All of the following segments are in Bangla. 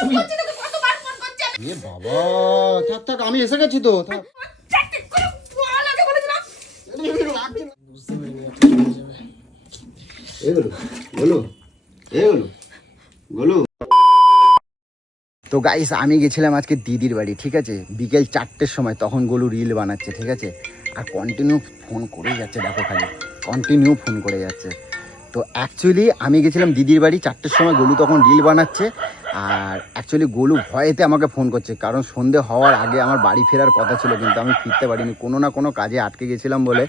এ বাবা, থাক থাক, আমি এসে গেছি তো। তো গাইস, আমি গেছিলাম আজকে দিদির বাড়ি, ঠিক আছে, বিকেল 4টের সময়। তখন গোলু রিল বানাচ্ছে, ঠিক আছে, আর কন্টিনিউ ফোন করেই যাচ্ছে, দেখো খালি কন্টিনিউ ফোন করে যাচ্ছে। তো অ্যাকচুয়ালি আমি গেছিলাম দিদির বাড়ি 4টের সময়, গোলু তখন রিল বানাচ্ছে। আর অ্যাকচুয়ালি গোলু ভয়েতে আমাকে ফোন করছে, কারণ সন্ধে হওয়ার আগে আমার বাড়ি ফেরার কথা ছিল, কিন্তু আমি ফিরতে পারিনি, কোনো না কোনো কাজে আটকে গেছিলাম বলে।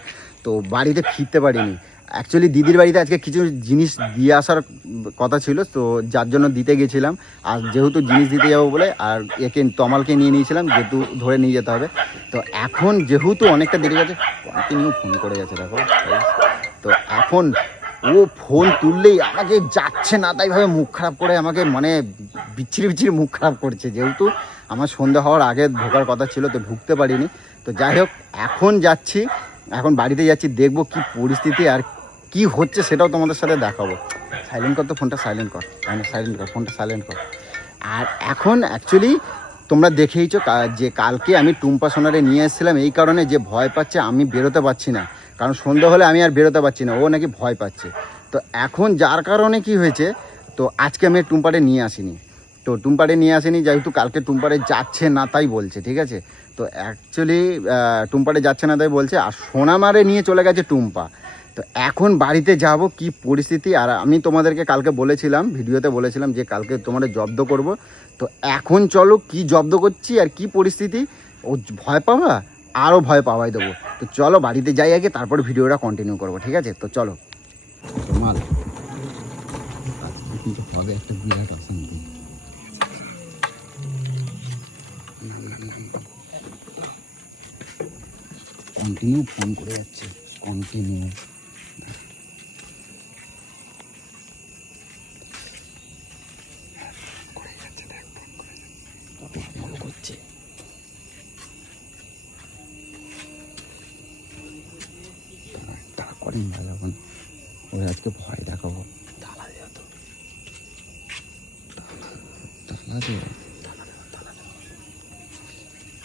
তো বাড়িতে ফিরতে পারিনি। অ্যাকচুয়ালি দিদির বাড়িতে আজকে কিছু জিনিস দিয়ে আসার কথা ছিল, তো যার জন্য দিতে গেছিলাম। আর যেহেতু জিনিস দিতে যাবো বলে, আর একে তমালকে নিয়ে নিয়েছিলাম, যেহেতু ধরে নিয়ে যেতে হবে। তো এখন যেহেতু অনেকটা দেরি গেছে, কন্টিনিউ ফোন করে গেছে, দেখো। তো এখন ও ফোন তুললেই আমাকে যাচ্ছে না তাইভাবে মুখ খারাপ করে, আমাকে মানে বিচ্ছিরি বিচ্ছিরি মুখ খারাপ করছে, যেহেতু আমার সন্ধে হওয়ার আগে ঢোকার কথা ছিল, তো ঢুকতে পারিনি। তো যাই হোক, এখন যাচ্ছি, এখন বাড়িতে যাচ্ছি, দেখবো কি পরিস্থিতি আর কি হচ্ছে সেটাও তোমাদের সাথে দেখাবো। সাইলেন্ট কর তো ফোনটা, সাইলেন্ট কর, সাইলেন্ট কর ফোনটা, সাইলেন্ট কর। আর এখন অ্যাকচুয়ালি তোমরা দেখেইছো যে কালকে আমি টুম্পা সোনারে নিয়ে এসেছিলাম এই কারণে, যে ভয় পাচ্ছে, আমি বেরোতে পারছি না, কারণ সন্ধ্যে হলে আমি আর বেরোতে পারছি না, ও নাকি ভয় পাচ্ছে। তো এখন যার কারণে কি হয়েছে, তো আজকে আমি টুম্পারে নিয়ে আসিনি। তো টুম্পারে নিয়ে আসিনি যেহেতু কালকে টুম্পারে যাচ্ছে না তাই বলছে, ঠিক আছে। তো অ্যাকচুয়ালি টুম্পারে যাচ্ছে না তাই বলছে, আর সোনামারে নিয়ে চলে গেছে টুম্পা। তো এখন বাড়িতে যাব, কি পরিস্থিতি। আর আমি তোমাদেরকে কালকে বলেছিলাম, ভিডিওতে বলেছিলাম যে কালকে তোমাদের জব্দ করব। তো এখন চলো কি জব্দ করছি আর কি পরিস্থিতি, ও ভয় পাওয়া আরও ভয় পাওয়াই দেবো। তো চলো বাড়িতে যাই আগে, তারপর ভিডিওটা কন্টিনিউ করবো, ঠিক আছে। তো চলো। তোমার আজকে কিন্তু হবে একটা বিরাট অশান্তি। কন্টিনিউ ফোন করে যাচ্ছে, কন্টিনিউ। করছে তারা করেন না, যখন ওরা আজকে ভয় দেখাবো। তালা দেওয়া তো, তালা দেওয়া,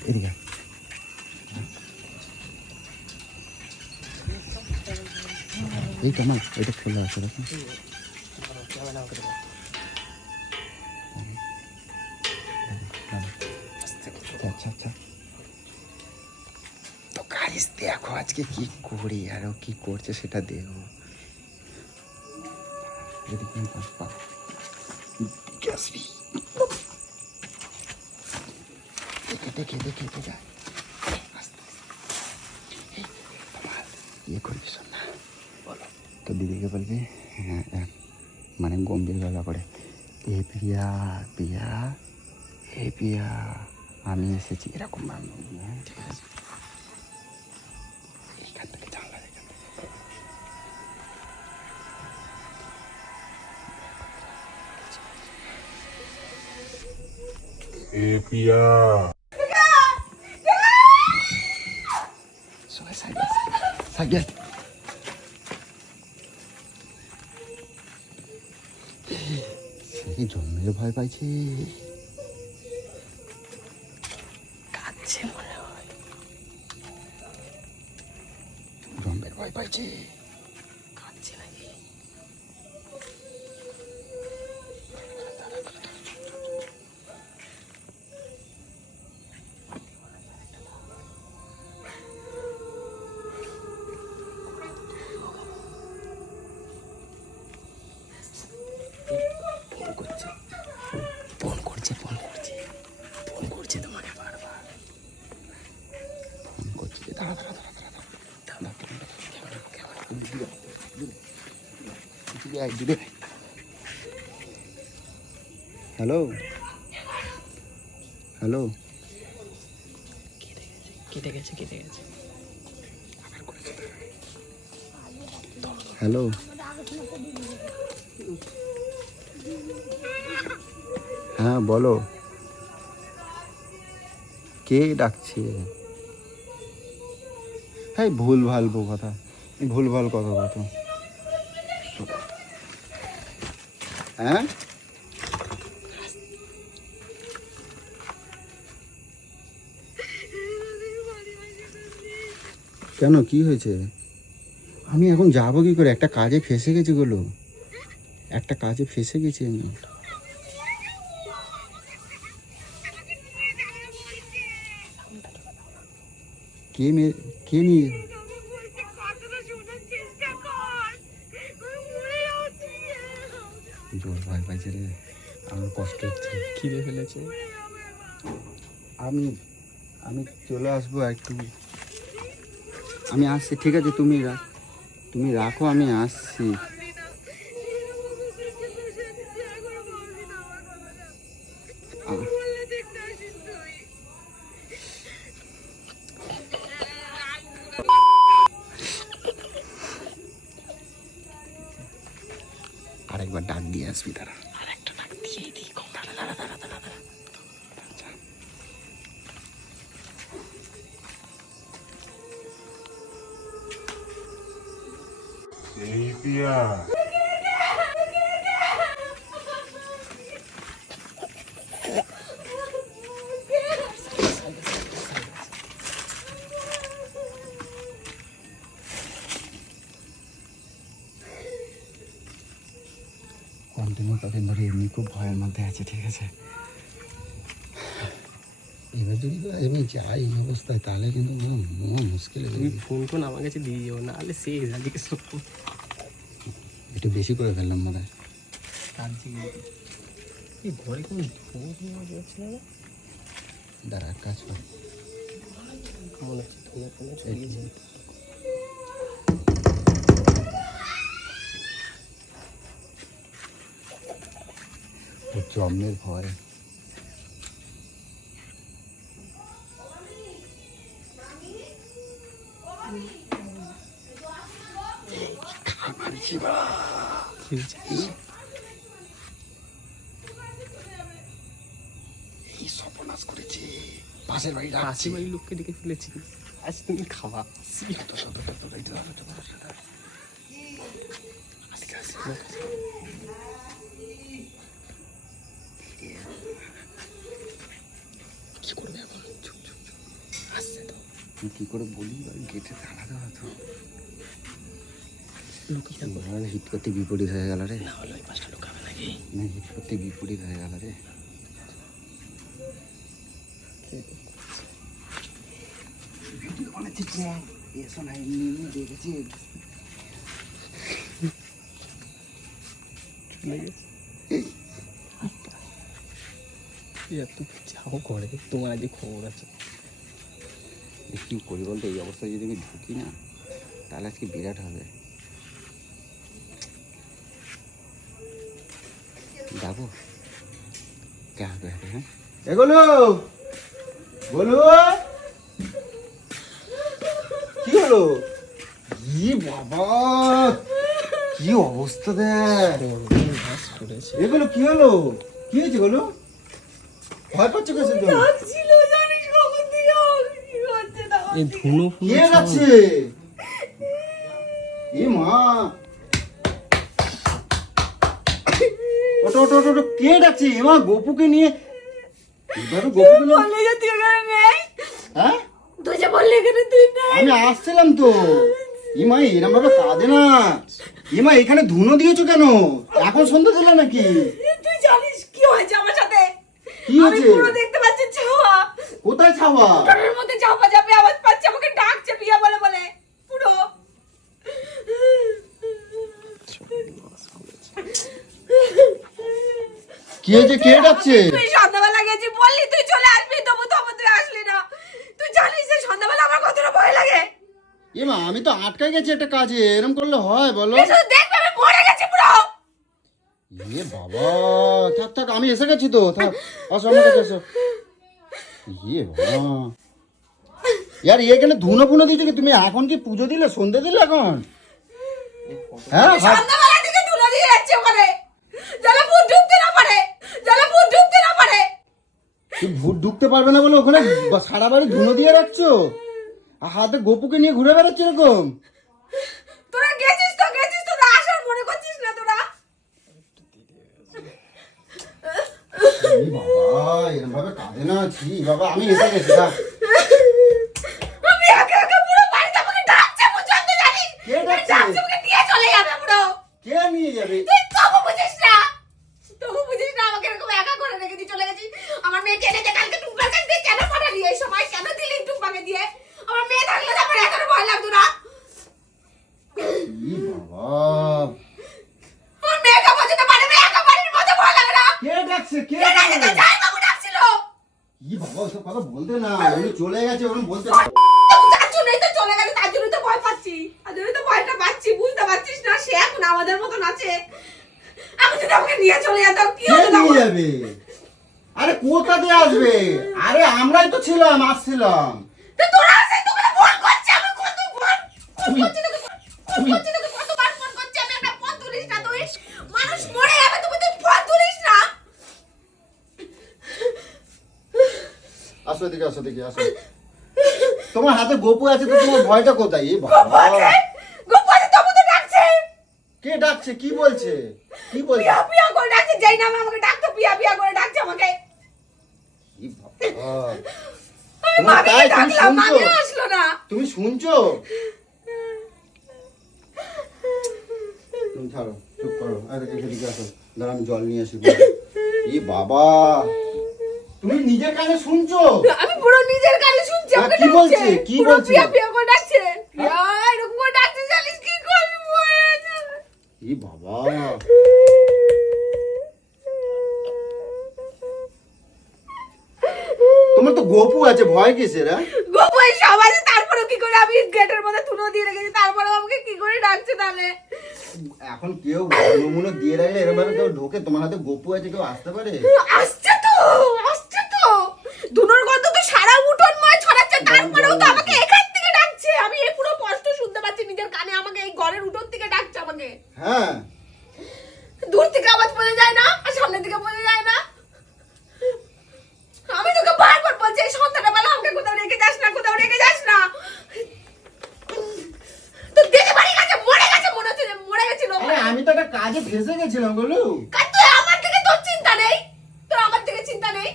এদিকে এই কামাল, এটা খোলা আছে, দেখুন। আচ্ছা আচ্ছা, তো গাইস দেখো আজকে কি করি আর ও কি করছে সেটা দেখো। দেখে দেখে দেখে দেখে ইয়ে করবি, শোন না, বলো তো দিদিকে বলবি, হ্যাঁ মানে গম্ভীর গলা করে, এ পিয়া পিয়া, এ পিয়া আমি এসেছি, এরকম ঠিক আছে। এইখান থেকে জানলা, এখান থেকে এ পিয়া, সাইড সেই জন্মের ভয় পাইছে, কাঁদছে মনে হয়, জন্মের ভয় পাইছে, কাঁদছে নাকি। ফোন করছে তোমাকে বারবার, ফোন করছে। দাঁড়া দাঁড়া দাঁড়া দাঁড়া দাঁড়া, হ্যালো হ্যালো, কেটে গেছে হ্যালো, হ্যাঁ বলো, কে ডাকছে? হ্যাঁ ভুল ভাল কথা, কথা। হ্যাঁ কেন কি হয়েছে? আমি এখন যাবো কি করে? একটা কাজে ফেসে গেছি গুলো, একটা কাজে ফেসে গেছি আমি। কে নিয়ে জোর ভয় পাইছে রে, আমার কষ্ট হচ্ছে, খিদে ফেলেছে। আমি আমি চলে আসবো একটু, আমি আসছি, ঠিক আছে? তুমি রাখো, আমি আসছি। আরেকবার ডাক দিয়ে আসবি, তারা আরেকটা ডাক দিয়ে দিই। দাঁড়া দাঁড়া দাঁড়া দাঁড়া দাঁড়া। আচ্ছা। এই পিয়া কন্টিনিউ কদিন ধরে এমনি খুব ভয়ের মধ্যে আছে, ঠিক আছে? এবার যদি আমি যাই এই অবস্থায়, তাহলে কিন্তু মুশকিল হয়ে তুমি যাবে। ফোন টোন আমার কাছে দিয়ে যাও, নাহলে শেষ আজকে সব। একটু বেশি করে ফেললাম মনে হয়। এই ঘরে কোনো ধোঁয়া ধোঁয়া যাচ্ছে না? দাঁড়া, এক কাজ কর, মনে হচ্ছে ধোঁয়া ফোনে ছড়িয়েছে। জন্মের ভয়। এই সর্বনাশ করেছে, পাশের বাড়ি পাশে বাড়ির লোককে ডেকে ফেলেছি। আজ তুমি খাওয়া কি করবে এখন? চুপ চুপ চুপ, আসছে তো। কি করে বলি, গেটে তালা দেওয়া তো, লুকিয়ে থাকবো। হিট করতে বিপরীত হয়ে গেল রে। না হলে ওই পাঁচটা লোক হবে নাকি? না, হিট করতে বিপরীত হয়ে গেল রে। ভিডিও বানাচ্ছি, এসো না, এমনি দেখেছি। চলে গেছে। এত যাও করে, তোমার আজকে খবর আছে। কি করি বলতো, এই অবস্থায় যদি আমি ঢুকি না, তাহলে আজকে বিরাট হবে। যাবো কে হবে? হ্যাঁ, এগুলো বলো, কি হলো? কি বাবা, কি অবস্থা দেখ। এগুলো কি হলো? কি হয়েছে বলো? ভয় পাচ্ছ কেসে তুমি? এই ধুনো ফুনো কে যাচ্ছে? এ মা, ওটো ওটো ওটো, কে ডাকছে? এ মা, গোপুকে নিয়ে এইভাবে গোপুকে নিয়ে, হ্যাঁ আমি আসছিলাম তো। ইমা এরম ভাবে কাঁদে না। ইমা এখানে ধুনো দিয়েছো কেন? এখন সন্ধ্যা দিলে নাকি? তুই জানিস কি হয়েছে আমার সাথে? কি আমি হয়েছে? পুরো দেখতে পাচ্ছি ছাওয়া। কোথায় ছাওয়া? ঘরের মধ্যে ঝাপা ঝাপি আওয়াজ পাচ্ছি, আমাকে ডাকছে পিয়া বলে বলে। পুরো কি হয়েছে? কে ডাকছে? তুই সন্ধ্যাবেলা গেছি বললি তুই চলে আসবি, তবু তবু তুই আসলি না। তুই জানিস যে সন্ধ্যাবেলা আমার কতটা ভয় লাগে। এমা আমি তো আটকে গেছি একটা কাজে, এরম করলে হয় বলো? এসো দেখবে আমি মরে গেছি পুরো। এ বাবা, থাক থাক, আমি এসে গেছি তো, থাক, আসো আমার কাছে আসো। ইয়ে বাবা, ইয়ার এখানে ধুনো ফুনো দিয়েছে কি? তুমি এখন কি পুজো দিলে, সন্ধে দিলে এখন? হ্যাঁ, সন্ধ্যাবেলা থেকে তুলে দিয়ে যাচ্ছে ওখানে, যেন ভূত ঢুকতে না পারে, যেন ভূত ঢুকতে না পারে। তুই ভূত ঢুকতে পারবে না বলে ওখানে সারা বাড়ি ধুনো দিয়ে রাখছো, আর হাতে গোপুকে নিয়ে ঘুরে বেড়াচ্ছে এরকম? তোরা গেছিস তো আসার মনে করছিস না তোরা? বাবা এরকম ভাবে কাঁদে না, ছি বাবা, আমি এসে গেছি। আমি একা একা পুরো বাড়িতে আমাকে দিয়ে চলে গেছি। আমার মেয়ে কেনে যে কালকে টুম্পার কাছে দিয়ে কেন পাঠালি এই সময়, কেন দিলি টুম্পাকে দিয়ে? আমার মেয়ে থাকলে তো আমার এত ভয় লাগতো না। ই বাবা, আমার মেয়েকে বোঝাতে পারে, মেয়েকে বাড়ির মধ্যে ভয় লাগে না। কে ডাকছে? কে কে ডাকে? তো ডাকছে? যাই বাবু ডাকছিল। ই বাবা, ওসব কথা বলতে না, উনি চলে গেছে, ওরকম বলতে না। যার জন্যই তো চলে গেছে, তার জন্যই তো ভয় পাচ্ছি, তার জন্যই তো ভয়টা পাচ্ছি। বুঝতে পারছিস না, সে এখন আমাদের মতন আছে। আমি যদি আমাকে নিয়ে চলে যেতাম কি কে হতো তখন? নিয়ে যাবে? আরে কোথা দিয়ে আসবে? আরে আমরাই তো ছিলাম, আসছিলাম। তো তোরা আসে, তোকে ফোন করছে, আমি কত ফোন করছি তোকে, ফোন করছি তোকে, কতবার ফোন করছি আমি, একটা ফোন তুলিস না তুই। মানুষ মরে যাবে, তুই ফোন তুলিস না। আসো এদিকে, আসো এদিকে, আসো। তোমার হাতে গোপু আছে তো, তোমার ভয়টা কোথায়? এ বাবা, গোপালে তবু তো ডাকছে, কে ডাকছে? কি বলছে? কি বলছে? পিয়া পিয়া করে ডাকছে, যেই নামে আমাকে ডাকতো পিয়া পিয়া করে ডাকছে আমাকে। ই বাবা, আমি তোমার মামিকে তাই তুমি ডাকলাম, শুনছো? মামি আসলো না। তুমি শুনছো? তুমি ছাড়ো, চুপ করো। আরে এদিকে আসো, দাঁড়া আমি জল নিয়ে আসি। ই বাবা, তুমি নিজের কানে শুনছো? আমি পুরো নিজের কানে শুনছি, হ্যাঁ, আমাকে কি ডাকছে। বলছে? কি পুরো বলছে? পিয়া পিয়া করে ডাকছে, পিয়া এরকম করে ডাকছে, জানিস কি করবি বল? ই বাবা, তোমার তো গোপু আছে, ভয় কিসের? হ্যাঁ? গোপাল সবাই, তারপরেও কি করে আমি গেটের মধ্যে তুলো দিয়ে রেখেছি, তারপরেও আমাকে কি করে ডাকছে তাহলে? এখন কেউ নমুনো দিয়ে রাখলে এরকম ভাবে কেউ ঢোকে? তোমার হাতে গোপু আছে, কেউ আসতে পারে? আসছে তো, আসছে তো, ধুনোর গন্ধ তো সারা উঠোনময় ছড়াচ্ছে, তারপরেও তো আমাকে এখান থেকে ডাকছে। আমি এই পুরো স্পষ্ট শুনতে পাচ্ছি নিজের কানে, আমাকে এই ঘরের উঠোন থেকে ডাকছে আমাকে। হ্যাঁ, দূর থেকে আওয়াজ পড়ে যায় না, আর সামনের দিকে পড়ে যায় না। আমি তোকে বারবার বলছি এই সন্ধ্যাটা বেলা আমাকে কোথাও রেখে যাস না, কোথাও রেখে যাস না। তো দেখে বাড়ি গেছে, মরে গেছে, মনে হচ্ছে যে মরে গেছিল। আরে আমি তো একটা কাজে ফেসে গেছিলাম বলো। কার তুই আমার থেকে তোর চিন্তা নেই, তোর আমার থেকে চিন্তা নেই।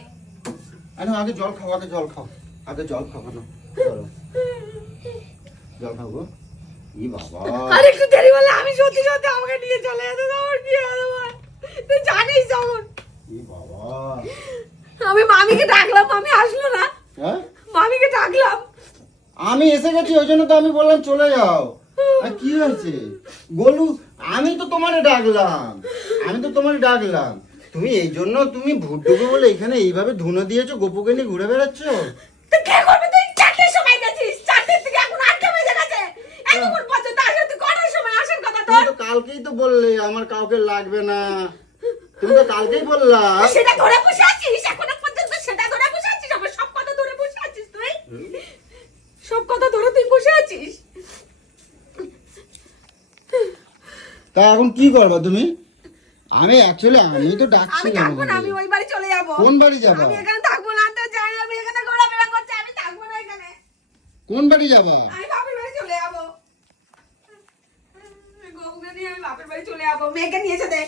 আরে আগে জল খাও, আগে জল খাও, আগে জল খাও না, চলো জল খাও গো। ই বাবা, আর একটু দেরি হলে আমি সত্যি সত্যি আমাকে নিয়ে চলে যেত, আমার কি হলো বল? তুই জানিস যখন ই বাবা, আমি মামিকে ডাকলাম, মামি আসলো না। হ্যাঁ মামিকে ডাকলাম, আমি এসে গেছি, ওই জন্য তো আমি বললাম চলে যাও। আর কি হয়েছে গোলু? আমি তো তোমারে ডাকলাম, আমি তো তোমারে ডাকলাম। তুমি এই জন্য তুমি ভূত ঢুকে বলে এখানে এইভাবে ধুনো দিয়েছো, গোপুকে নিয়ে ঘুরে বেড়াচ্ছ। তো কে করবে? তুই 4টের সময় গেছিস, 4টের থেকে এখন 8টা বেজে গেছে, এতক্ষণ পর্যন্ত আসলে তুই কটার সময় আসার কথা তুমি তোর? তো কালকেই তো বললে আমার কাউকে লাগবে না, তুমি তো কালকেই বললা। সেটা ধরে বসে আছিস এখনো পর্যন্ত, সেটা ধরে বসে আছিস, আমার সব কথা ধরে বসে আছিস তুই, সব কথা ধরে তুই বসে আছিস। তা এখন কি করবা তুমি? আমি তো আমি ডাকছিলাম। থাকবো না, আমি ওই বাড়ি চলে যাবো। কোন বাড়ি যাবা? আমি এখানে থাকবো না, তো যাই, আমি এখানে ঘোরাফেরা করছি, আমি থাকবো না এখানে, কোন বাড়ি যাবা? আমি বাপের বাড়ি চলে যাবো। গৌকে নিয়ে আমি বাপের বাড়ি চলে যাবো। মেয়েকে নিয়ে এসে দে,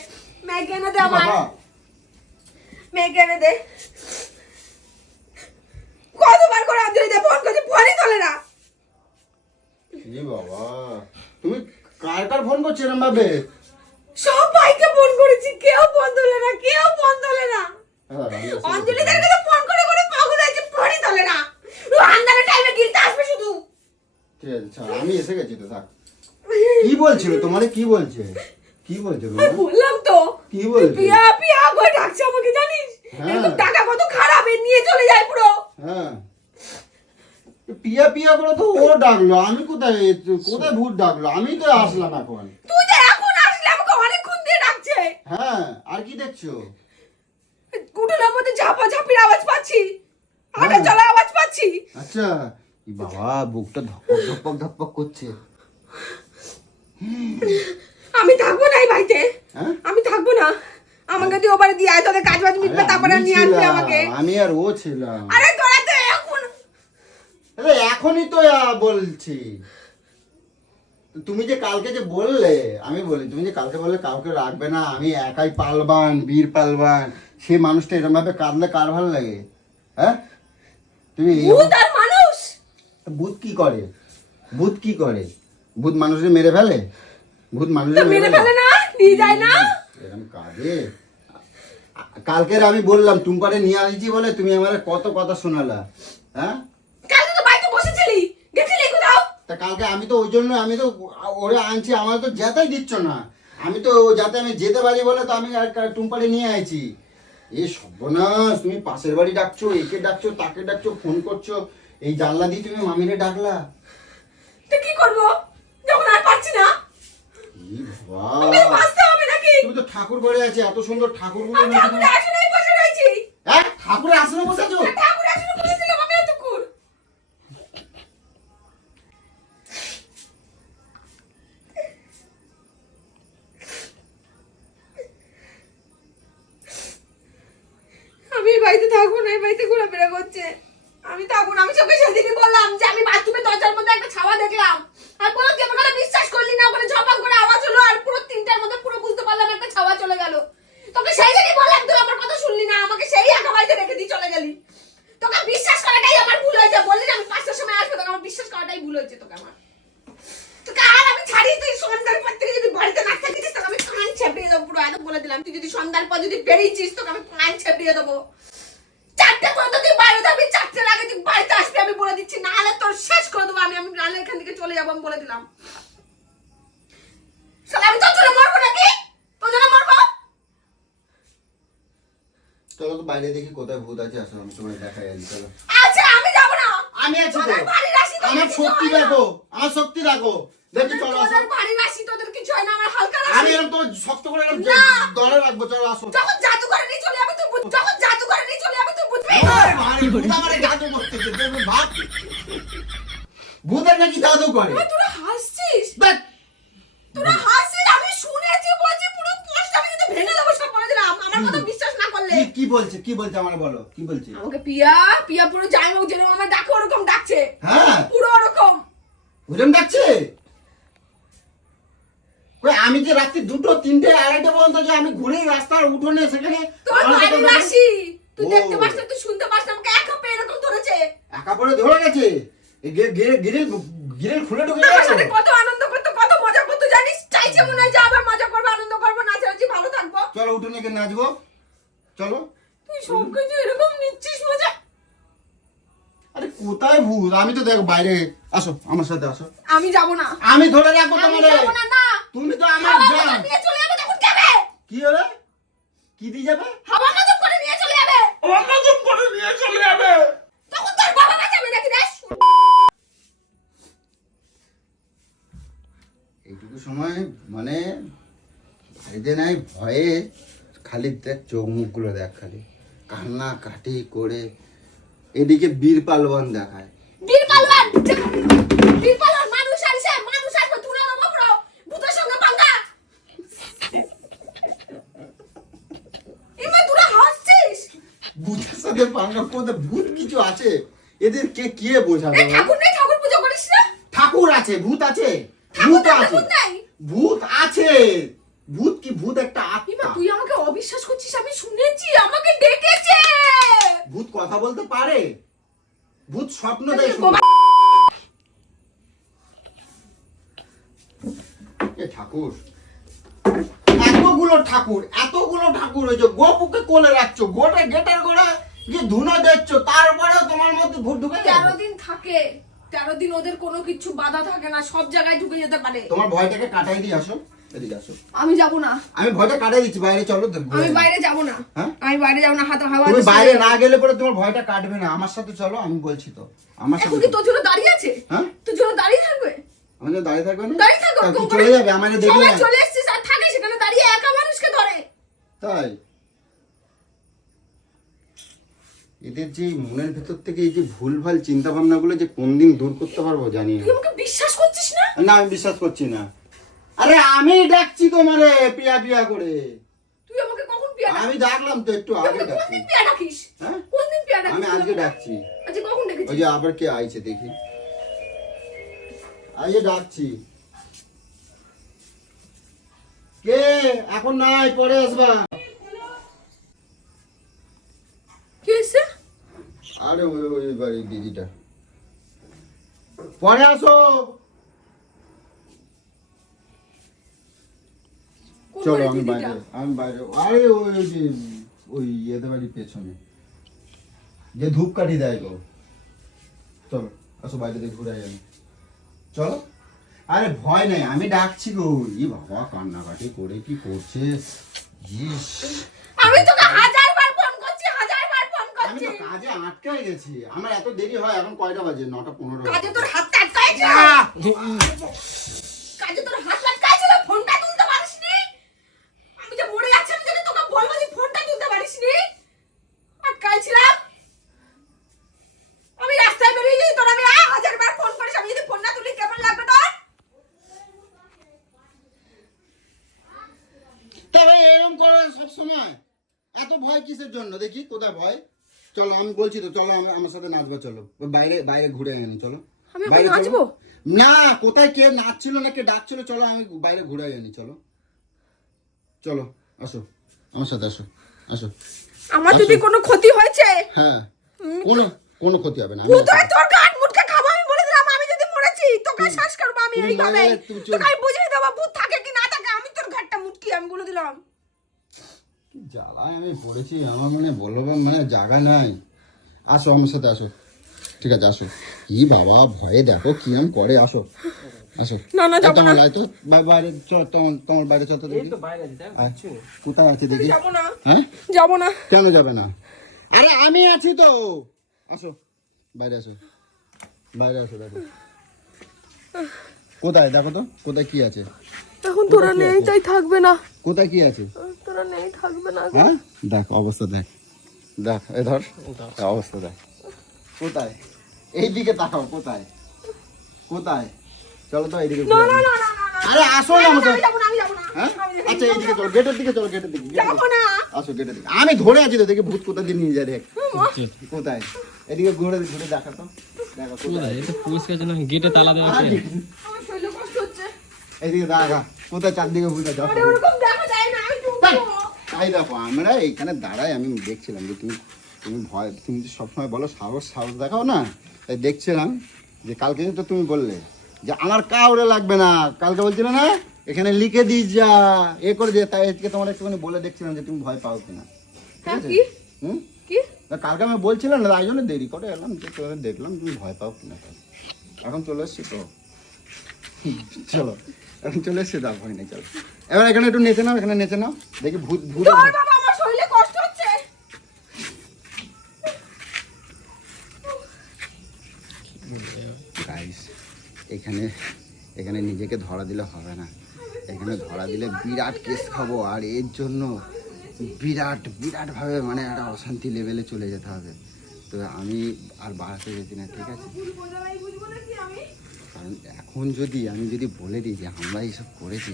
মেয়েকে এনে দে আমার, বাবা, মেয়েকে এনে দে। কতবার করে অঞ্জলিতে ফোন করছি, ফোনই তোলে না। এ বাবা, তুমি কার কার ফোন করছো এরম ভাবে? সবাইকে ফোন করেছি, কেউ ফোন তোলে না, কেউ ফোন তোলে না। অঞ্জলিদের কাছে ফোন করে করে পাগল হয়েছে, ফোনই তোলে না। আন্দারের টাইমে গিলতে আসবে শুধু। ঠিক আছে, ছাড়, আমি এসে গেছি তো, থাক। কি বলছিল তোমারে? কি বলছে? কি বলছে আমি তোমার? বললাম তো, কি বলছে? পিয়া পিয়া করে ডাকছে আমাকে, জানিস? হ্যাঁ। এরকম টাকা কত খারাপ, এ নিয়ে চলে যায় পুরো। হ্যাঁ, পিয়া পিয়া করে তো ও ডাকলো, আমি কোথায় কোথায় ভূত ডাকলো? আমি তো আসলাম এখন। তুই যে এখন আসলে আমাকে অনেকক্ষণ দিয়ে ডাকছে। হ্যাঁ, আর কি দেখছো? কুটুলের মধ্যে ঝাপা ঝাপির আওয়াজ পাচ্ছি, হাঁটা হ্যাঁ। চলা আওয়াজ পাচ্ছি। আচ্ছা, ই বাবা, বুকটা ধপক ধপক ধপক করছে। আমি থাকবো না এই বাড়িতে, হ্যাঁ, আমি থাকবো না। আমাকে দিয়ে ওপারে দিয়ে আয়, তোদের কাজ বাজ মিটবে, আরে তারপরে আমি নিয়ে আসবে ছিলাম, আমাকে। আমি আর ও ছিলাম। আরে তোরা তো এখন আরে এখনই তো বলছি। তুমি যে কালকে যে বললে, আমি বলি তুমি যে কালকে বললে কাউকে রাখবে না, আমি একাই পালবান, বীর পালবান, সে মানুষটা এরকম ভাবে কাঁদলে কার ভালো লাগে? হ্যাঁ, তুমি ভূত আর মানুষ, ভূত কি করে? ভূত কি করে? ভূত মানুষকে মেরে ফেলে? ভূত তো মানুষকে মেরে ফেলে না, নিয়ে যায় না। এরকম কাঁদে। কালকের আমি বললাম টুম্পারে নিয়ে আসছি বলে তুমি আমার কত কথা শোনালা, হ্যাঁ? কালকে তো বাড়িতে বসেছিলি, গেছিলি কোথাও? তা কালকে আমি তো ওই জন্য আমি তো ওরে আনছি, আমার তো যেতেই দিচ্ছ না। আমি তো যাতে আমি যেতে পারি বলে তো আমি আর টুম্পারে নিয়ে আইছি। এ সর্বনাশ, তুমি পাশের বাড়ি ডাকছো, একে ডাকছো, তাকে ডাকছো, ফোন করছো, এই জানলা দিয়ে তুমি মামিরে ডাকলা। তো কি করবো যখন আর পারছি না? ই বাবা, আমাকে তো বাঁচতে হবে নাকি? তুমি তো ঠাকুর ঘরে আছে, এত সুন্দর ঠাকুরগুলো আমি নাকি তুমি- ঠাকুরের আসনেই বসে রয়েছি। হ্যাঁ, ঠাকুরের আসনে বসেছো? ঠাকুরের আসনে বসেছিলাম আমি এতক্ষণ। আমি এই বাড়িতে থাকবো না, এই বাড়িতে ঘোরাফেরা করছে। আমি থাকবো না। আমি তোকে সেদিনই বললাম যে আমি বাথরুমের দরজার মধ্যে একটা ছাওয়া দেখলাম, আর পুরো কেমন করে বিশ্বাস করলি না? ওখানে ঝপাং করে আওয়াজ হলো, আর পুরো 3টার মধ্যে পুরো বুঝতে পারলাম একটা ছাওয়া চলে গেল। তোকে সেই দিনই বললাম, তুই আমার কথা শুনলি না, আমাকে সেই একা বাড়িতে রেখে দিয়ে চলে গেলি। তোকে বিশ্বাস করাটাই আমার ভুল হয়েছে। বললি না আমি 5টার সময় আসবো, তোকে আমার বিশ্বাস করাটাই ভুল হয়েছে। তোকে আর আমি ছাড়ি, তুই সন্ধ্যার পর থেকে যদি বাড়িতে না থাকিস তোকে আমি কান ছেপড়িয়ে দেবো। পুরো একদম বলে দিলাম, তুই যদি সন্ধ্যার পর যদি বেরিয়েছিস তোকে আমি কান ছেপড়িয়ে দেবো। 4টে পর্যন্ত তুই বাইরে থাকবি, 4টের আগে তুই বাড়িতে আসবি, আমি বলে দিচ্ছি। না হলে তোর শেষ করে দেবো আমি। নাহলে এখান থেকে চলে যাবো, আমি বলে দিলাম। শালা আমি তোর জন্য মরবো নাকি? তোর জন্য মরবো? চলো তো বাইরে দেখি কোথায় ভূত আছে, আসো আমি তোমায় দেখাই আছি। চলো, আচ্ছা আমি যাবো না। আমি আছি তো, তোদের বাড়ির আসি, তোদের আমার কিছু শক্তি হয় না। রাখো, আমার শক্তি রাখো, দেখি চলো আসো। তোদের বাড়ির আসি, তোদের কিছু হয় না, আমার হালকা আমি রাশি। এরকম তোমার শক্ত করে এরকম না। দলে রাখবো, চলো আসো। যখন জাদু করে নিয়ে চলে যাবে তুই বুঝবি। যখন জাদু করে নিয়ে চলে যাবে তুই বুঝবি। ওরে বাড়ি, ভূত আমারে জাদু করতেছে, দেখো ভাব। ভূতের নাকি জাদু করে? এবার তোরা হাসছিস, দেখ, তোরা হাসছিস। আমি শুনেছি, বলছি পুরো পোস্ট আমি কিন্তু ভেঙে দেবো, সব বলে দিলাম। আমার কথা বিশ্বাস না করলে। কি বলছে, কি বলছে আমার বলো, কি বলছে? আমাকে পিয়া পিয়া পুরো জামাই যেরকম আমার ডাকে ওরকম ডাকছে, হ্যাঁ, পুরো ওরকম। ওরম ডাকছে? কই আমি যে রাত্রি 2টো 3টে 2:30 পর্যন্ত যে আমি ঘুরে রাস্তার উঠোনে সেখানে তোর আমার কথা বাড়ির বলে- আসি, তুই ও। দেখতে পাস না, তুই শুনতে পাস না, আমাকে একা পেয়ে এরকম ধরেছে। একা পড়ে ধরে গেছে, এই গিরিল খুলে ঢুকে আমার গেছে। সাথে কত আনন্দ করতো, কত মজা করতো জানিস? চাইছে মনে হয় যে আবার মজা করবো, আনন্দ করবো, নাচানাচি, ভালো থাকবো। চলো উঠোনে গিয়ে নাচবো, চলো। তুই সব কিছু এরকম নিচ্ছিস মজা। আরে কোথায় ভূত? আমি তো দেখো বাইরে, আসো আমার সাথে আসো, আমি যাবো না, আমি ধরে রাখবো আমি তোমারে। যাবো না। না, তুমি তো আমার হাওয়া জান। মতন নিয়ে চলে যাবে, তখন যাবে। কি হবে? কি দিয়ে যাবে? হাওয়া মতন করে নিয়ে চলে যাবে, অন্যজন করে নিয়ে চলে যাবে। তখন তোর বাবা বাঁচাবে নাকি রে? এইটুকু সময় মানে বাড়িতে নাই ভয়ে খালি দেখ চোখ মুখগুলো দেখ, খালি কান্না কাটি করে এদিকে বীর পালবান দেখায়। বীর পালওয়ান, বীর পালওয়ান মানুষ আসে, মানুষ আসবে, তুই না বাবুরা ভূতের সঙ্গে পাঙ্গা। ইমা তুই হাসছিস? ভূতের সাথে পাঙ্গা কোথায়? ভূত কিছু আছে, এদের কে বোঝাবে? এই ঠাকুর নেই, ঠাকুর পূজা করিস না? ঠাকুর আছে, ভূত আছে, ঠাকুর ভূত থাকলে আছে, ভূত নাই? ভূত আছে। ভূত কি? ভূত একটা ইমা আত্মা। তুই আমাকে অবিশ্বাস করছিস? আমি শুনেছি, আমাকে ডেকেছে। ভূত কথা বলতে পারে, ভূত স্বপ্ন দেয় শুনে। বাবা, এ ঠাকুর, এতগুলো ঠাকুর হয়েছে, গোপুকে কোলে রাখছো, গোটা গেটের গোড়া গিয়ে ধুনো দিচ্ছো, তারপরে তোমার মধ্যে ভূত ঢুকে যাবে। 13 দিন থাকে, 13 দিন ওদের কোনো কিছু বাধা থাকে না, সব জায়গায় ঢুকে যেতে পারে। তোমার ভয়টাকে কাটাই দিয়ে আসো, এদিকে আসো। আমি যাব না, আমি ভয়টা কাটাই দিচ্ছি, বাইরে চলো তো, ঘুরে আমি আসি। বাইরে যাব না। হ্যাঁ? আমি বাইরে যাব না, হাতে হাওয়া তুমি দিচ্ছে। বাইরে না গেলে পরে তোমার ভয়টা কাটবে না, আমার সাথে চলো, আমি বলছি তো, আমার এখন সাথে কি চলো। তোর জন্য দাঁড়িয়ে আছে? হ্যাঁ? তোর জন্য দাঁড়িয়ে থাকবে? আমি তো দাঁড়িয়ে থাকবে না, দাঁড়িয়ে থাকো, তা কি ওরকম চলে করে। যাবে আমারে দেখলে? সবাই চলে এসেছিস আর থাকে সেখানে দাঁড়িয়ে, একা মানুষকে ধরে। তাই এদের যে মনের ভেতর থেকে এই যে ভুলভাল চিন্তা ভাবনা গুলো যে কোন দিন দূর করতে পারবো জানি তুই আমাকে বিশ্বাস করছিস না? না। আমি বিশ্বাস করছি না। আরে আমি ডাকছি তোমারে পিয়া পিয়া করে, তুই আমাকে কখন পিয়া ডাকিস? আমি ডাকলাম তো একটু তুই আগে আমাকে ডাকছি। কোনদিন পিয়া ডাকিস? হ্যাঁ? কোনদিন পিয়া ডাকিস? আমি তুই আজকে আমাকে? ডাকছি। আজকে কখন ডেকেছিস? ওই যে আবার কে আইছে দেখি, আইয়ে ডাকছি। কে? এখন নাই, পরে আসবা। কি হয়েছে? আরে ওই বাড়ির দিদিটা, পরে আসো। কোন চলো বাড়ির আমি দিদিটা? বাইরে, আমি বাইরে। আরে ওই যে ওই ইয়েতে বাড়ির পেছনে, যে ধূপকাঠি দেয় গো। চলো আসো, বাইরে দিয়ে ঘুরে যাবে। চলো। আরে ভয় নেই, আমি ডাকছি গো। ই বাবা কান্নাকাটি করে কি করছে। ইস, আমি তোকে হাজারবার ফোন করছি, হাজারবার ফোন আমি করছি। তো কাজে আটকাই গেছি। আমার এত দেরি হয়, এখন কয়টা বাজে? 9:15। কাজে তোর হাতটা আটকাইছে, কাজে তোর হাত আটকাইছিল, ফোনটা তুলতে পারিসনি। আমি যে মরে যাচ্ছি, আমি যদি তোকে বলবো যে ফোনটা তুলতে পারিসনি, আটকাইছিলাম। আমি রাস্তায় বেরিয়ে যাই, তোর আমি হাজারবার ফোন করিস, আমি যদি ফোন না তুলি কেমন লাগবে তোর? তবে এরকম করো সবসময়। এত ভয় কিসের জন্য? দেখি কোথায় ভয়। চলো, আমি বলছি তো, চলো আমার সাথে নাচবা। চলো বাইরে বাইরে ঘুরে আনি। চলো আমি বাইরে চলো। নাচবো? না, কোথায় কে নাচছিল না কে ডাকছিল, চলো আমি বাইরে ঘুরে আনি। চলো চলো, আসো আমার সাথে, আসো আসো। আমার যদি কোনো ক্ষতি হয়েছে, হ্যাঁ, কোনো কোনো ক্ষতি হবে না। কোথায় তোর গান মুটকে খাবো, আমি বলে দিলাম। আমি যদি মরেছি তোকে শ্বাস করবো আমি তুমি এইভাবে। মরে গেলে তুমি চলে- তোকে আমি বুঝিয়ে দেবো ভূত থাকে কি না থাকে, আমি তোর ঘাটটা মুটকি, আমি বলে দিলাম। কি জ্বালায় আমি পড়েছি, আমার মানে বলবো মানে জায়গা নাই। আসো আমার সাথে, আসো। ঠিক আছে, আসো। কি বাবা, ভয়ে দেখো কি আম করে। আসো আসো। না, না, যাবো না। তোমার তো বাইরে চল, তোমার বাইরে চল তো এই দেখি। তো বাইরে আছে, তাই আচ্ছা, কোথায় আছে দেখি। যাবো না, হ্যাঁ, যাবো না। কেন যাবে না? আরে আমি আছি তো। আসো বাইরে, আসো বাইরে, আসো। দেখো কোথায়, দেখো তো কোথায় কি আছে। এখন তোরা নেই তাই থাকবে না, কোথায় কি আছে? তোরা নেই থাকবে না। হ্যাঁ, দেখ অবস্থা, দেখ দেখ, এ ধর অবস্থা দেখ। কোথায়? এইদিকে তাকাও, কোথায় কোথায়? চলো তো এইদিকে ঘুরে না, আসি। না, না, না, না, আরে আসো না আমাকে। আমি যাবো না, আমি যাবো না। হ্যাঁ, আমি আচ্ছা এইদিকে চলো, গেটের দিকে চলো, গেটের দিকে। যাবো না। আসো গেটের দিকে। আমি ধরে আছি তো, দেখি ভূত কোথা দিয়ে নিয়ে যায়। দেখ কোথায়, এদিকে ঘুরে ঘুরে দেখা তো, দেখো কোথায়। এটা পরিষ্কার জন্য গেটে তালা দেওয়া আছে। আমার শরীরে কষ্ট হচ্ছে। এইদিকে দেখা কোথায়, চারদিকে ভূত আছে। আরে ওরকম দেখা যায় না, আমি ঢুকবো। তাই দেখো, আমরা এইখানে দাঁড়াই, আমি দেখছিলাম যে তুমি তুমি ভয়, তুমি যে সবসময় বলো সাহস সাহস দেখাও না, তাই দেখছিলাম যে কালকে তো তুমি বললে যে আমার কাউরে লাগবে না, কালকে বলছিলে না এখানে লিখে দিস যা, এ করে দিয়ে, তাই আজকে তোমার একটুখানি বলে দেখছিলাম যে তুমি ভয় পাও কিনা। ঠিক হ্যাঁ, আছে? কি হুম, কি? তা কালকে আমি বলছিলাম না, তাই জন্য দেরি করে এলাম, যে তোদের দেখলাম তুমি ভয় পাও কিনা। এখন চলে এসছি তো, চলো এখন চলে এসছি তো, আর ভয় নেই। চলো এবার এখানে একটু নেচে নাও, এখানে নেচে নাও, দেখি ভূত ভূত। ধর বাবা, আমার শরীরে কষ্ট হচ্ছে। গাইস, এখানে এখানে নিজেকে ধরা দিলে হবে না, এখানে ধরা দিলে বিরাট কেস খাবো, আর এর জন্য বিরাট বিরাটভাবে মানে একটা অশান্তি লেভেলে চলে যেতে হবে। তো আমি আর বাড়াতে যেতে না, ঠিক আছে? বোঝালাই বুঝবো না কি আমি? কারণ এখন যদি আমি যদি বলে দিই যে আমরা এইসব করেছি,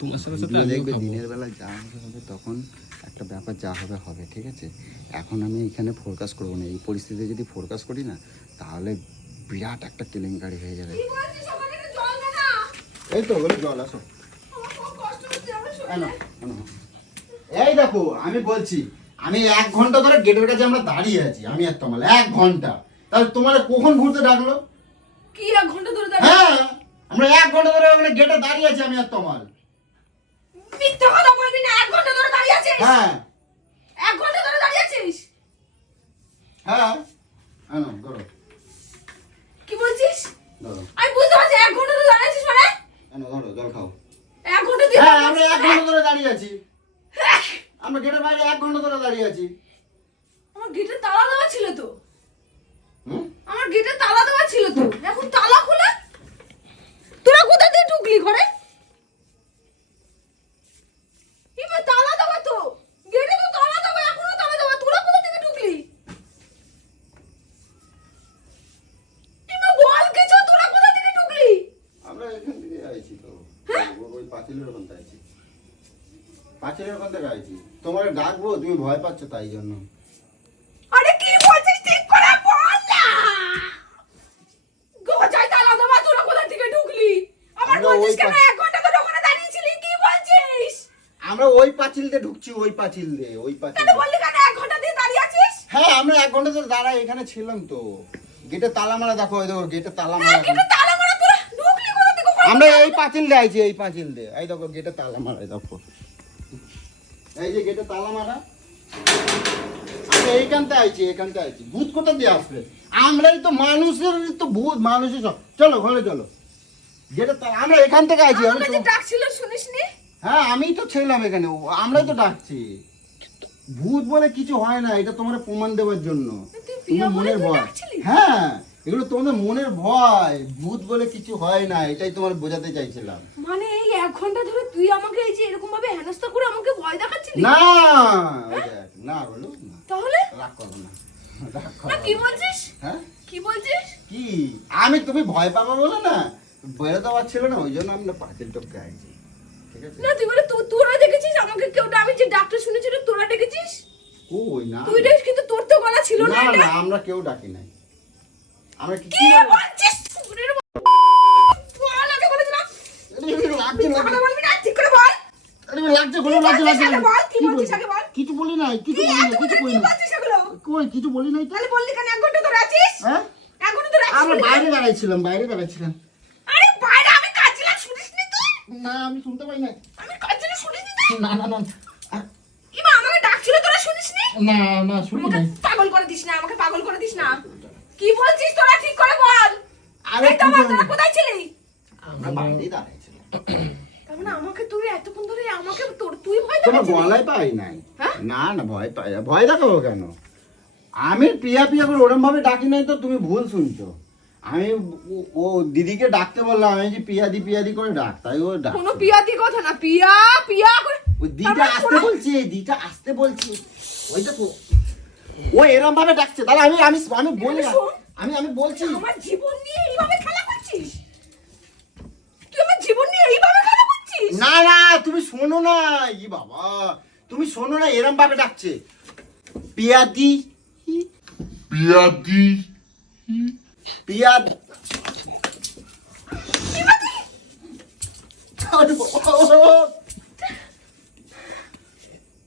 তোমার সাথে সাথে ভিডিও আমিও দেখবে, খাবো। দিনের বেলা যা হবে হবে, তখন একটা ব্যাপার যা হবে হবে, ঠিক আছে? এখন আমি এখানে ফোরকাস করবো না, এই পরিস্থিতিতে যদি ফোরকাস করি না, তাহলে বিরাট একটা কেলেঙ্কারি হয়ে যাবে। কি বলছিস? আমাকে একটু জল দে না। এই তো বলে জল, আসো। আমার খুব কষ্ট হচ্ছে, আমার এই শরীরে। নাও, এই নাও। এই দেখো, আমি বলছি, আমি 1 ঘন্টা ধরে গেটের কাছে আমরা দাঁড়িয়ে আছি, আমি আর তোমার 1 ঘন্টা। তাহলে তোমার কখন ঘুরতে ডাকলো? কি 1 ঘন্টা ধরে দাঁড়িয়ে? হ্যাঁ, আমরা 1 ঘন্টা ধরে ওখানে গেটে দাঁড়িয়ে আছি, আমি আর তোমার। মিথ্যে কথা বলবি না, 1 ঘন্টা ধরে দাঁড়িয়ে আছিস? হ্যাঁ 1 ঘন্টা ধরে দাঁড়িয়ে আছিস? হ্যাঁ, আনো ধরো কি বলছিস? ধরো, আমি বুঝতে পারছি 1 ঘন্টা ধরে দাঁড়িয়ে আছিস মানে? আনো ধরো, জল খাও। 1 ঘন্টা দিয়ে হ্যাঁ, আমরা 1 ঘন্টা ধরে দাঁড়িয়ে আছি, আমরা গেটের বাইরে 1 ঘন্টা ধরে দাঁড়িয়ে আছি। আমার গেটে তালা দেওয়া ছিল তো, হুম, আমার গেটে তালা দেওয়া ছিল তো, এখন তালা খোলা। তোরা কোথা দিয়ে ঢুকলি ঘরে? এবার তালা দেওয়া তো, গেটে তো তালা দেওয়া, এখনো তালা দেওয়া, তোরা কোথা থেকে ঢুকলি? এবার বল কিছু, তোরা কোথা থেকে ঢুকলি? আমরা এখান থেকে আইছি তো, ওই পাঁচিলের ওখান থেকে আইছি, পাঁচিলের ওখান থেকে আইছি। তোমার ডাকবো, তুমি ভয় পাচ্ছ তাই জন্য। আরে কি বলছিস ঠিক করে বল না। গজায় তালা দেওয়া, তোরা কোথা থেকে ঢুকলি? আমার আমরা বলছিস ওই কেন 1 ঘন্টা ধরে ওখানে দাঁড়িয়েছিলি, কি বলছিস? আমরা ওই পাঁচিল দিয়ে ঢুকছি, ওই পাঁচিল দিয়ে, ওই পাঁচিল কেন দিয়ে। বললি কেন 1 ঘন্টা দিয়ে দাঁড়িয়ে আছিস? হ্যাঁ, আমরা 1 ঘন্টা ধরে দাঁড়াই এখানে ছিলাম তো। গেটে তালা মারা, দেখো ওই দেখো গেটে তালা মারা। গেটে তালা মারা, তোরা ঢুকলি কোথা থেকে? আমরা এই পাঁচিল দিয়ে আইছি, এই পাঁচিল দিয়ে। এই দেখো গেটে তালা মারা, এই দেখো এই যে গেটে তালা মারা, এইখানতে আইছি ভূত কোথা দিয়ে আসবে? আমরাই তো মানুষের তো ভূত, মানুষের সব। চলো ঘরে চলো, যেটা আমরা এখান থেকে আইছি। আমাকে যে ডাকছিল শুনিসনি? হ্যাঁ আমি তো ছিলাম এখানে, আমরাই তো ডাকছি। ভূত বলে কিছু হয় না, এটা তোমার প্রমাণ দেওয়ার জন্য। তুই পিয়া তোমার বলে মনের তুই ভয়। ডাকছিলি? হ্যাঁ এগুলো তোমাদের মনের ভয়, ভূত বলে কিছু হয় না, এটাই তোমার বোঝাতে চাইছিলাম। মানে এই 1 ঘন্টা ধরে তুই আমাকে এই যে এরকম ভাবে হেনস্থা করে আমাকে ভয় দেখাচ্ছিলি? না ওই দেখ, না বলো না, তাহলে রাগ করো না, রাগ না করো কি না। বলছিস? হ্যাঁ কি বলছিস? কি আমি তুমি ভয় পাবো বলে না, বেরোতে পারছিল না, ওই জন্য আমরা পাঁচিল টপকে আইছি, ঠিক আছে? না তুই বলে তোরা দেখেছিস আমাকে কেউটা, আমি যে ডাক্তার শুনেছিল তোরা ডেকেছিস? ওই না তুই দেখ কিন্তু তোর তো গলা ছিল না না এটা। না আমরা কেউ ডাকি নাই, আমরা কি কি বলছিস? সুরের বল আগে বলেছিলাম। লাগছে না, কথা বলবি না, ঠিক করে বল। আরে লাগছে বলো, লাগছে লাগছে আগে বল, কি বলছিস আগে বল। কিছু বলি নাই, কিছু কি বলি নাই, এত কিছু করে বলি কি নাই, বলছিস এগুলো? কই কিছু বলি নাই তো। তাহলে বললি কেন 1 ঘন্টা ধরে আছিস? হ্যাঁ 1 ঘন্টা ধরে আছিস? আমরা বললি বাইরে কেন? দাঁড়াইছিলাম, বাইরে দাঁড়াইছিলাম। আরে বাইরে আমি কাজছিলাম শুনিসনি তুই? না আমি শুনতে পাই না, আমি কাজছিলাম শুনিসনি তুই? না না না ইমা আমাকে ডাকছিল তোরা শুনিসনি? না না শুনি আমাকে নাই। পাগল করে দিস না, আমাকে পাগল করে দিস না। কি বলছিস তোরা ঠিক করে বল। আরে এই তো আমার, তোরা কোথায় ছিলি? আমরা বাইরে দাঁড়াইছিলাম। তার মানে আমাকে তুই এতক্ষণ ধরে আমাকে তুই ভয় তোমার দেখাচ্ছিলি? গলায় পাই নাই। হ্যাঁ? না না ভয় পাই না। ভয় দেখাবো কেন? আমি পিয়া পিয়া করে ওরম ভাবে ডাকি নাই তো, তুমি ভুল শুনছো। আমি ও দিদিকে ডাকতে বললাম, আমি যে পিয়াদি করে ডাক, তাই ও ডাক। কোনো পিয়াতি কথা না, পিয়া পিয়া করে। ওই দিটা তারপরে আসতে শোনো। বলছে, দিটা আসতে বলছে, ওইটা তো ও এরম ভাবে ডাকছে। তাহলে আমি আমি আমি বলি না। শোন। আমি বলছি আমার জীবন নিয়ে এইভাবে খেলা করছিস? তুই আমার জীবন নিয়ে এইভাবে খেলা করছিস? না না তুমি শোনো না, ই বাবা তুমি শোনো না, এরম ভাবে ডাকছে পিয়াদি পিয়াদ।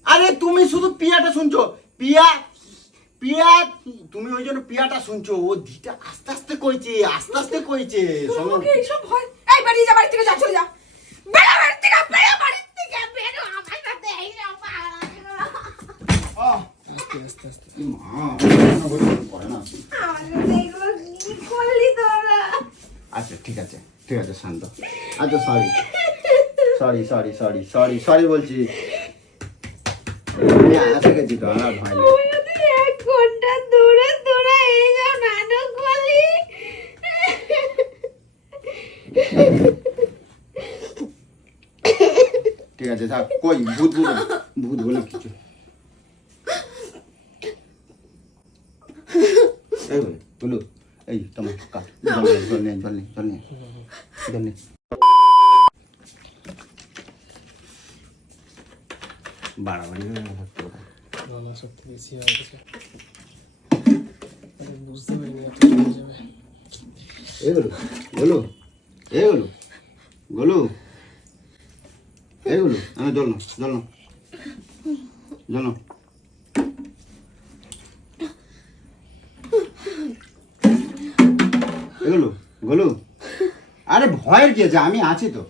আরে তুমি শুধু পিয়াটা শুনছো, পিয়া পিয়া, তুমি ওই জন্য পিয়াটা শুনছো। ও দিটা আস্তে আস্তে কইছে, আস্তে আস্তে কইছে। তুই শোনো আমাকে এইসব ভয়। এই বাড়ি যা, বাড়ি থেকে যা, চলে যা। বেরো বাড়ি থেকে, বেরো বাড়ি থেকে, বেরো আমার সাথে এইসব আহ, আস্তে আস্তে আস্তে। মা, করে না। আমার সাথে এগুলো কি করলি তোরা? আচ্ছা ঠিক আছে, ঠিক আছে শান্ত। আচ্ছা সরি বলছি। আমি আসে গেছি তো, আমার ভয় নেই। ওই তুই 1 ঘন্টা দূরে দূরে এইসব নাটক করলি। ঠিক আছে থাক, কই ভূত বলে কিছু এই বলো, এই তোমার কাট, জল নেই। বাড়াবাড়ি হয়ে গেল থাকতে ওটা। গলা সত্যি বেশি হয়ে গেছে। আমি বুঝতে পারিনি এত হয়ে যাবে। এগুলো আমি জল না গোলু, আরে ভয়ের কি আছে, আমি আছি তো।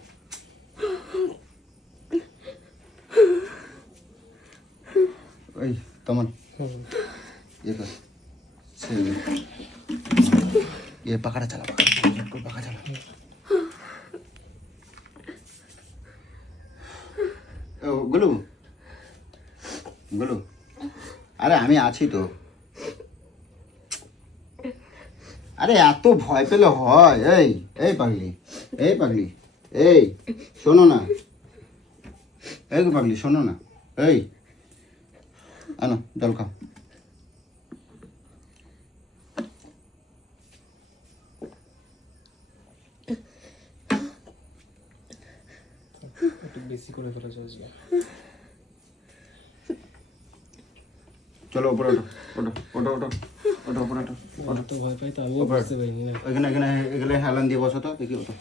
ওই তোমার পাখাটা চালা, পাখা চালা। গোলু, আরে আমি আছি তো। আরে এত ভয় পেলে হয়? এই পাগলি, এই শোনো না, এই পাগলি শোনো না, এই আনো জল খাও। একটু বেশি করে ফেলেছো আজকে। চলো উপরে ওঠো, এত ভয় পাই তো আমিও বুঝতে পারিনি না। এখানে হেলান দিয়ে বসো তো, দেখি ওঠো।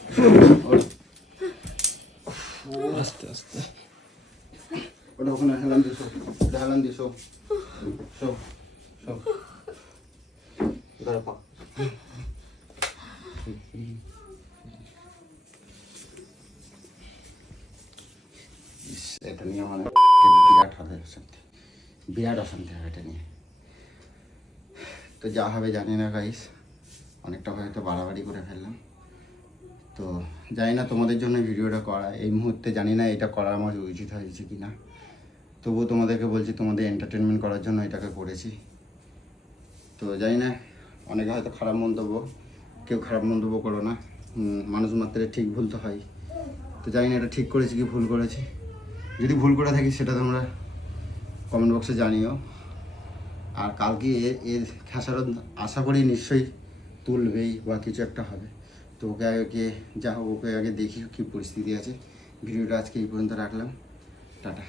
আস্তে আস্তে। ওটা ওখানে হেলান দিছো, শো ধরো পা। এটা নিয়ে আমার বিরাট অশান্তি। তো যা হবে জানি না গাইস, অনেকটা হয়তো বাড়াবাড়ি করে ফেললাম। তো জানি না তোমাদের জন্য ভিডিওটা করা, এই মুহূর্তে জানি না এটা করা আমার উচিত হয়েছে কি না, তবুও তোমাদেরকে বলছি তোমাদের এন্টারটেনমেন্ট করার জন্য এটাকে করেছি। তো জানি না, অনেকে হয়তো খারাপ মন্তব্য, কেউ খারাপ মন্তব্য করো না, মানুষ মাত্রে ঠিক ভুল তো হয়। তো জানি না এটা ঠিক করেছি কি ভুল করেছি, যদি ভুল করে থাকি সেটা তোমরা কমেন্ট বক্সে জানিও। আর কালকে এর খেসারত আশা করি নিশ্চয়ই তুলবেই বা কিছু একটা হবে। তো ওকে আগে যা হোক, ওকে আগে দেখি কী পরিস্থিতি আছে। ভিডিওটা আজকে এই পর্যন্ত রাখলাম, টাটা।